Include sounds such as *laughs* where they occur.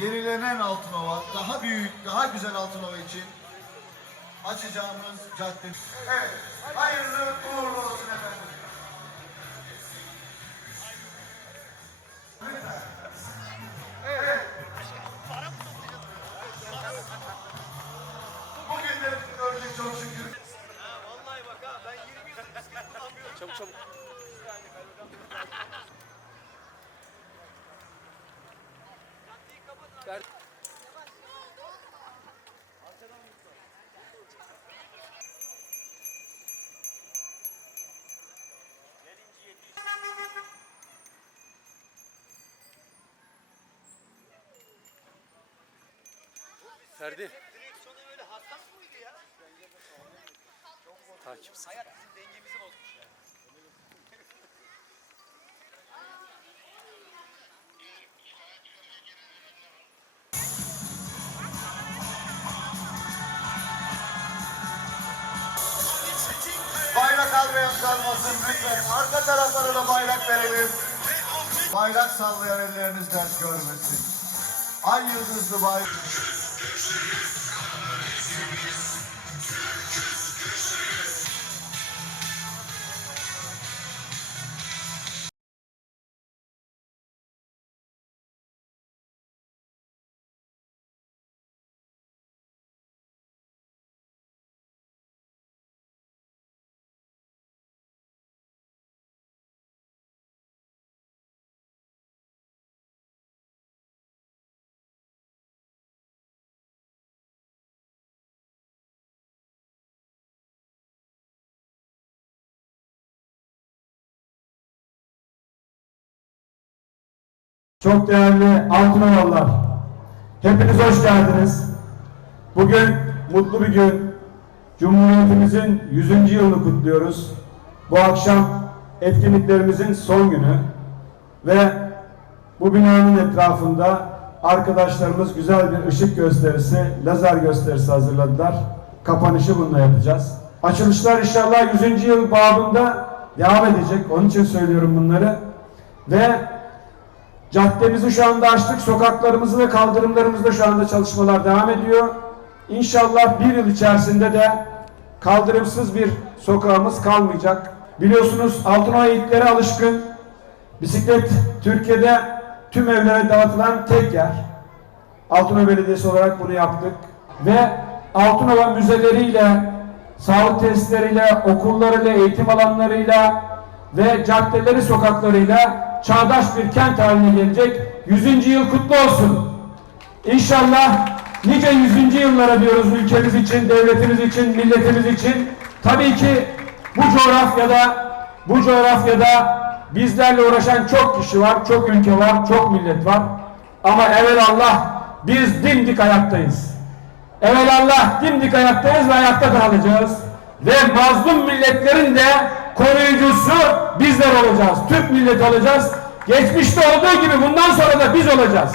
yenilenen Altınova, daha büyük, daha güzel Altınova için açacağımız cadde. Evet, hayırlı uğurlu olsun efendim. Evet. Bugün de gördük çok şükür. Çabuk çabuk. *laughs* Ver. Ferdi. Direksiyonu öyle hassas mıydı ya? Takipsin. Hayat bizim dengemizi bozmuş ya. Bayrak almayan kalmasın lütfen. Arka taraflara da bayrak verelim. Bayrak sallayan elleriniz dert görmesin. Ay yıldızlı bayrak. Çok değerli Altınovalılar, hepiniz hoş geldiniz. Bugün mutlu bir gün. Cumhuriyetimizin 100. yılını kutluyoruz. Bu akşam etkinliklerimizin son günü ve bu binanın etrafında arkadaşlarımız güzel bir ışık gösterisi, lazer gösterisi hazırladılar. Kapanışı bununla yapacağız. Açılışlar inşallah 100. yıl babında devam edecek. Onun için söylüyorum bunları. Ve Caddemizi şu anda açtık. Sokaklarımızı ve kaldırımlarımızda şu anda çalışmalar devam ediyor. İnşallah bir yıl içerisinde de kaldırımsız bir sokağımız kalmayacak. Biliyorsunuz Altınoluk eğitlere alışkın. Bisiklet Türkiye'de tüm evlere dağıtılan tek yer. Altınoluk Belediyesi olarak bunu yaptık. Ve Altınova müzeleriyle, sağlık testleriyle, okullarıyla, eğitim alanlarıyla ve caddeleri sokaklarıyla çağdaş bir kent haline gelecek. 100. yıl kutlu olsun. İnşallah nice 100. yıllara diyoruz ülkemiz için, devletimiz için, milletimiz için. Tabii ki bu coğrafyada bu coğrafyada bizlerle uğraşan çok kişi var, çok ülke var, çok millet var. Ama evvelallah biz dimdik ayaktayız. Evelallah dimdik ayaktayız ve ayakta kalacağız. Ve mazlum milletlerin de koruyucusu bizler olacağız. Türk milleti olacağız. Geçmişte olduğu gibi bundan sonra da biz olacağız.